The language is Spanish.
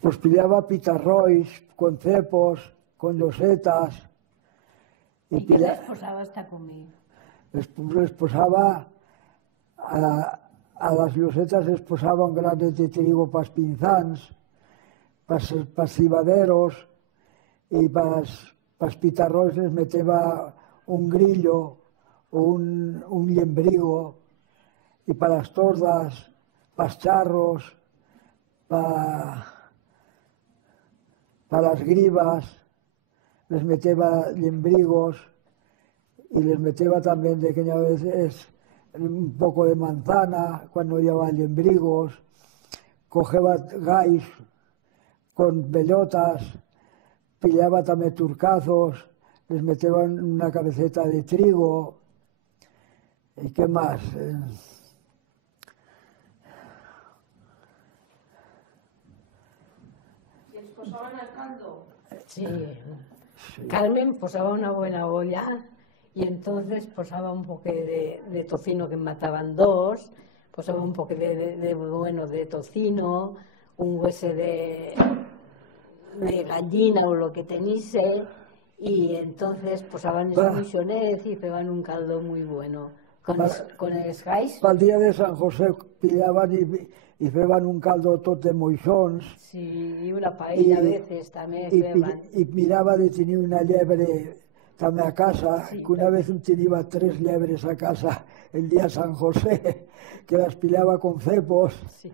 Pues pillaba pitarrois con cepos, con llosetas. ¿Y qué les posaba esta comida? Les posaba, a les llosetes les posaven granes de trigo pels pinzans, pels cibaderos, i pels pitarrois les meteva un grillo o un llembrigo, i per les tordes, pels charros, per les gribes, les meteva llembrigos y les meteva también de aquella vez un poco de manzana cuando no llevaba llembrigos, cogeva gais con bellotas, pillaba también turcazos, les meteva una cabeceta de trigo, ¿y qué más? ¿Y les posaban al caldo? Sí. Carmen posaba una buena olla y entonces posaba un poco de tocino que mataban dos, posaba un poco de tocino, un hueso de gallina o lo que tenise, y entonces posaban esos misionets y feban un caldo muy bueno. Con el gais. Pel dia de Sant José pillaven i feien un caldo tot de moixons. Sí, i una paella a veces també feien. I mirava de tenir una llebre també a casa, sí, que una vez tenia 3 llebres a casa el dia de Sant José, que les pillava con cepos. Sí.